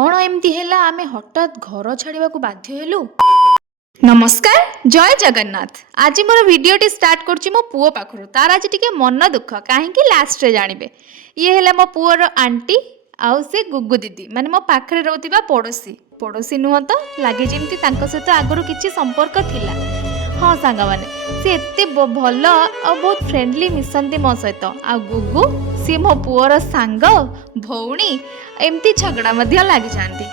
कौन एमती है आमे हठात घर छाड़ा बाध्य हेलु। नमस्कार, जय जगन्नाथ। आज मोर भिडियोटी स्टार्ट करुच्ची मो पुओ पाखरु। तार आज टिके मन दुख कहीं लास्ट रे जानिबे। ये है मो पुओर आंटी आउ से गुगु दीदी माने मो पाखरे रहउतिबा पड़ोसी। पड़ोसी नुह तो लगे जमती सहित आगुरी किसी संपर्क थिला। हाँ सांग माने सी एते भल आ बहुत फ्रेंडली मिसंती मो सहित। आ गुगु सी मो पुओर सांग भौणी एमती झगड़ा मध्य लागि जांती।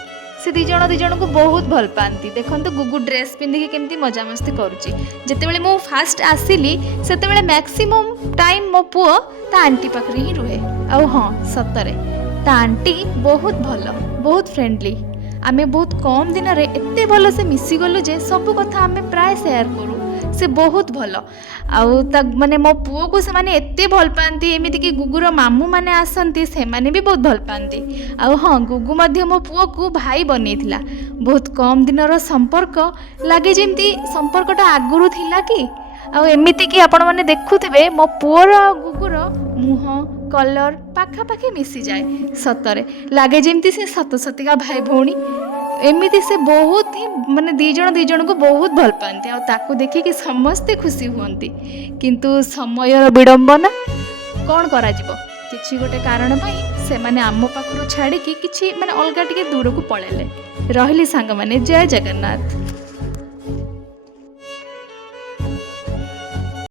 से दिज को बहुत भल पाती। देखो गुगु ड्रेस पिंधिकी केमती मजामस्ती करुच्ची। जितेबाला मु फास्ट आसिली से मैक्सिमम टाइम मो पुओ ता आंटी पाखरे ही रुहे। आ हाँ सतरे ता आंटी बहुत भल बहुत फ्रेंडली। आमे बहुत कम दिन रे एते भल से मिसी गलु जे सब कथा आमे प्राय शेयर करू। से बहुत भल आउ माने मो पुओ को से माने एते भल पाती। एमिति कि गुगुर मामू माने आसंती से माने भी बहुत भल पाती। आउ हाँ गुगु मध्य मो पुओ को भाई बनैथिला। बहुत कम दिनर संपर्क लागे जेमती संपर्कटा आगुरु थिला कि। आउ एमिति कि आपण माने देखुथिबे मो पुओर गुगुर मुह कलर पाखापाखि मिसी जाए। सतरे लागे जेमती से सत सतिका भाई भौणी। एमिति से बहुत ही माने दी जन को बहुत भल पाती। आ ताकू देखिकी समस्ते खुशी हुअंती। किंतु समयर विडंबना कौन करा जिवो किछि गोटे कारण भाई से माने आम पाखरु छाड़ी कि किछि माने अलगा टिके दूर को पळेले। रहली सांग माने जय जगन्नाथ।